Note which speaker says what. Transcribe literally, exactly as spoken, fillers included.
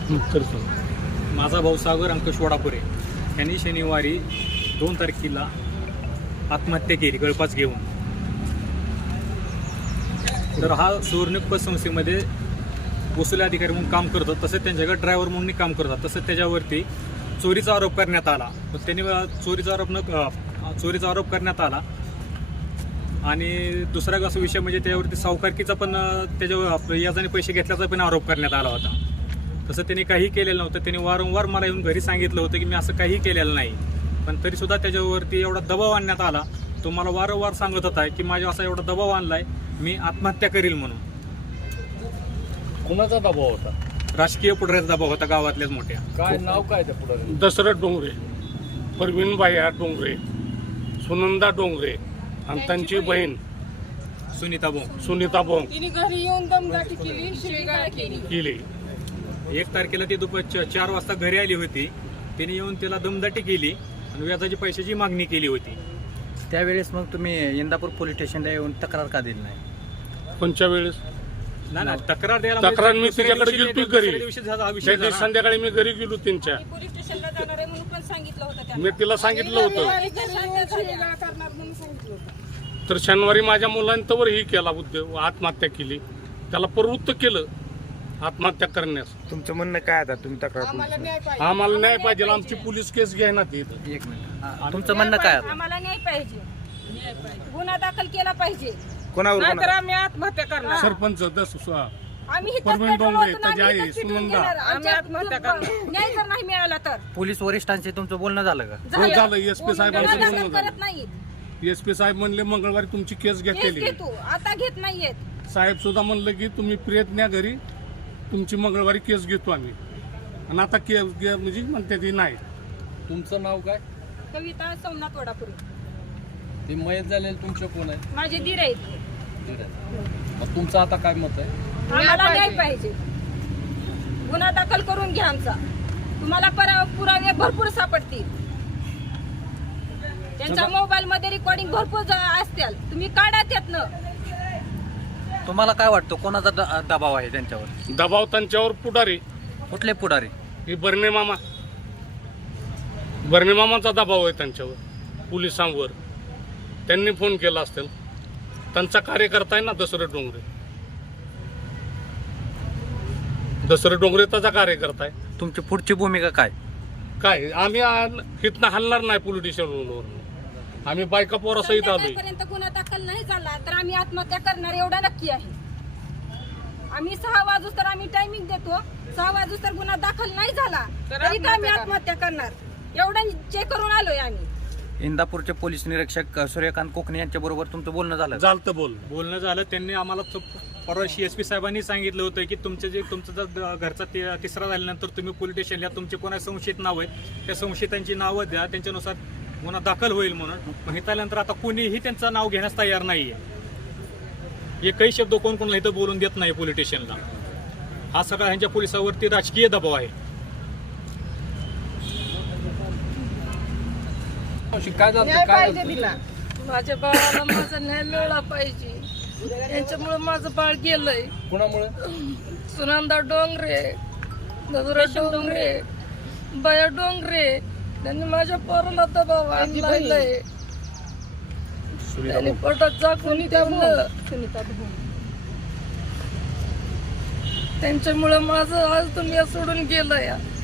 Speaker 1: माझा भाऊ सागर अंकुश वडापुरे यांनी शनिवारी दोन तारखेला आत्महत्या केली गळफास घेऊन. तर हा सुवर्ण पतसंस्थेमध्ये वसुली अधिकारी म्हणून काम करतो, तसंच त्यांच्याकडे ड्रायव्हर म्हणून काम करतात. तसंच त्याच्यावरती चोरीचा आरोप करण्यात आला. त्यांनी चोरीचा आरोप न चोरीचा आरोप करण्यात आला आणि दुसरा असा विषय म्हणजे त्यावरती सावकारकीचा पण त्याच्यावर याजाने पैसे घेतल्याचा पण आरोप करण्यात आला होता. तसं त्यांनी काही केलेलं नव्हतं. त्यांनी वारंवार मला येऊन घरी सांगितलं होतं की मी असं काही केलेलं नाही, पण तरीसुद्धा त्याच्यावरती एवढा दबाव आणण्यात आला. तो मला वारंवार सांगत होता की माझ्या असा एवढा दबाव आणलाय मी आत्महत्या करील म्हणून.
Speaker 2: कुणाचा दबाव होता?
Speaker 1: राजकीय पुढाऱ्याचा दबाव होता, गावातल्याच मोठ्या.
Speaker 2: काय नाव काय त्या पुढारी?
Speaker 3: दशरथ डोंगरे, परवीन बाया डोंगरे, सुनंदा डोंगरे आणि त्यांची बहीण
Speaker 1: सुनीता बोंग
Speaker 3: सुनीता बोंग
Speaker 4: तिने घरी येऊन दमदाटी केली, शिवीगाळ केली.
Speaker 3: केली.
Speaker 1: एक तारखेला ती दुपार चार वाजता घरी आली होती. तिने येऊन तिला दमदाटी केली आणि व्याजाची पैशाची मागणी केली होती.
Speaker 5: त्यावेळेस मग तुम्ही इंदापूर पोलीस स्टेशनला येऊन तक्रार का दिली नाही?
Speaker 3: कोणत्या वेळेस?
Speaker 1: नाही ना, तक्रार द्यायला
Speaker 3: तक्रार मी
Speaker 1: दुसऱ्या
Speaker 3: तिच्याकडे
Speaker 1: दिवशी-
Speaker 3: गेलो
Speaker 1: दुसऱ्या
Speaker 3: घरी.
Speaker 1: दिवशी झाला हा विषय
Speaker 3: त्या दिवशी
Speaker 1: झाला.
Speaker 3: संध्याकाळी मी घरी गेलो त्यांच्या.
Speaker 4: मी पोलीस स्टेशनला जाणार आहे म्हणून पण सांगितलं होतं त्यांना.
Speaker 3: मी तिला सांगितलं होतं.
Speaker 4: रविवारी घरी येऊन शिवीगाळ करणार म्हणून सांगितलं होतं.
Speaker 3: तर शनिवारी माझ्या मुलांवर ही केला उद्योग, आत्महत्या केली. त्याला प्रवृत्त केलं आत्महत्या करण्यास.
Speaker 6: तुमचं म्हणणं काय आता? तुम्ही तक्रार
Speaker 4: आम्हाला न्याय पाहिजे.
Speaker 3: आम्हाला न्याय पाहिजे. आमची पोलीस केस घ्या ना ती.
Speaker 5: एक मिनिट, हा, तुमचं म्हणणं काय आहे?
Speaker 4: आम्हाला न्याय पाहिजे. गुन्हा दाखल केला पाहिजे.
Speaker 6: कोणावर
Speaker 4: नाहीतर
Speaker 6: कोणा-
Speaker 4: आम्ही आत्महत्या करणार.
Speaker 3: सरपंच दस
Speaker 4: आम्ही इथंच
Speaker 3: परवीन
Speaker 4: पेट्रोल
Speaker 3: डोंगरे,
Speaker 4: ओतून आम्ही
Speaker 3: त्याची आई
Speaker 4: इथंच पेटवून
Speaker 3: सुनंदा.
Speaker 4: घेणार. आमच्या आत्महत्या करणार. न्याय जर नाही मिळाला तर
Speaker 5: पोलीस वरिष्ठांशी तुमचं बोलणं झालं का?
Speaker 3: हो झालं. एस पी
Speaker 4: गुन्हा
Speaker 3: साहेबांचं
Speaker 4: दाखल
Speaker 3: बोलणं
Speaker 4: करत
Speaker 3: झालं.
Speaker 4: नाहीत.
Speaker 3: एस पी साहेब म्हणले मंगळवारी तुमची केस घ्या
Speaker 4: केस
Speaker 3: केली.
Speaker 4: घेतो, आता घेत नाहीयेत.
Speaker 3: साहेब सुद्धा म्हणलं की तुम्ही प्रयत्न न्या घरी, तुमची मंगळवारी केस घेतो आम्ही. आणि आता केस घ्या म्हणजे म्हणते ती नाही.
Speaker 2: तुमचं नाव काय?
Speaker 4: कविता सोमनाथ वडापुरे.
Speaker 2: ते मयत झालेले तुमचे कोण आहे?
Speaker 4: माझे दीर आहेत.
Speaker 2: ठीक आहे. मग तुमचं आता काय मत आहे?
Speaker 4: आम्हाला न्याय पाहिजे. गुन्हा दाखल करून घ्या आमचा. तुम्हाला परा- पुरावे भरपूर सापडतील. त्यांच्या मोबाईल मध्ये रेकॉर्डिंग भरपूर ज- असतील. तुम्ही काढा त्यातनं.
Speaker 5: तुम्हाला काय वाटतं कोणाचा द- दबाव आहे त्यांच्यावर?
Speaker 3: दबाव त्यांच्यावर पुढारी
Speaker 5: कुठले पुढारी?
Speaker 3: ही बर्ने मामा बर्ने मामाचा दबाव आहे त्यांच्यावर, पोलिसांवर. त्यांनी फोन केला असेल. त्यांचा कार्यकर्ता आहे ना दशरथ डोंगरे. दशरथ डोंगरे त्याचा कार्यकर्ता आहे.
Speaker 5: तुमची पुढची भूमिका काय?
Speaker 3: काय आम्ही आ- इथनं हलणार नाही पोलीस स्टेशनवर. आम्ही बायका पोरासहित आलोय.
Speaker 4: संध्याकाळपर्यंत गुन्हा दाखल नाही झाला तर आम्ही आत्महत्या करणार एवढा नक्की आहे. आम्ही सहा वाजूस तर आम्ही टायमिंग देतो. सहा वाजूस तर गुन्हा दाखल नाही झाला तरी तर आम्ही आत्महत्या करणार एवढं चेक करून आलोय आम्ही.
Speaker 5: इंदापूरचे पोलीस निरीक्षक सूर्यकांत कोकणे यांच्या बरोबर तुमचं बोलणं झालं?
Speaker 3: चालतं बोल.
Speaker 1: बोलणं झालं. त्यांनी आम्हाला तो- परवा एस पी साहेबांनी सांगितलं होतं की तुमचं जे तुमचं जर घरचा ति- तिसरा झाल्यानंतर तुम्ही पोलीस स्टेशनला तुमचे कोणा संशयित नाव आहेत त्या संशयितांची नावं द्या, त्यांच्यानुसार गुन्हा दाखल होईल म्हणून. मग इथं आल्यानंतर आता कोणीही त्यांचं नाव घेण्यास तयार नाहीये. एकही शब्द कोण कोणाला इथं बोलून देत नाही पोलीस स्टेशनला. हा सगळा ह्यांच्या पोलिसावरती राजकीय दबाव आहे.
Speaker 2: काय झालं?
Speaker 4: न्याय
Speaker 2: काय
Speaker 4: पाहिजे
Speaker 2: झालं?
Speaker 4: तिला.
Speaker 7: माझ्या बाळाला माझा न्याय मिळाला पाहिजे. यांच्यामुळे माझं बाळ गेलंय.
Speaker 2: कुणामुळे?
Speaker 7: सुनंदा डोंगरे, नजरा डोंगरे, बया डोंगरे, त्यांनी माझ्या पोराला दबाव आणलाय. त्यांनी पोटात झाकून ठेवलं. त्यांच्यामुळे माझं आज दुनिया सोडून गेलंय.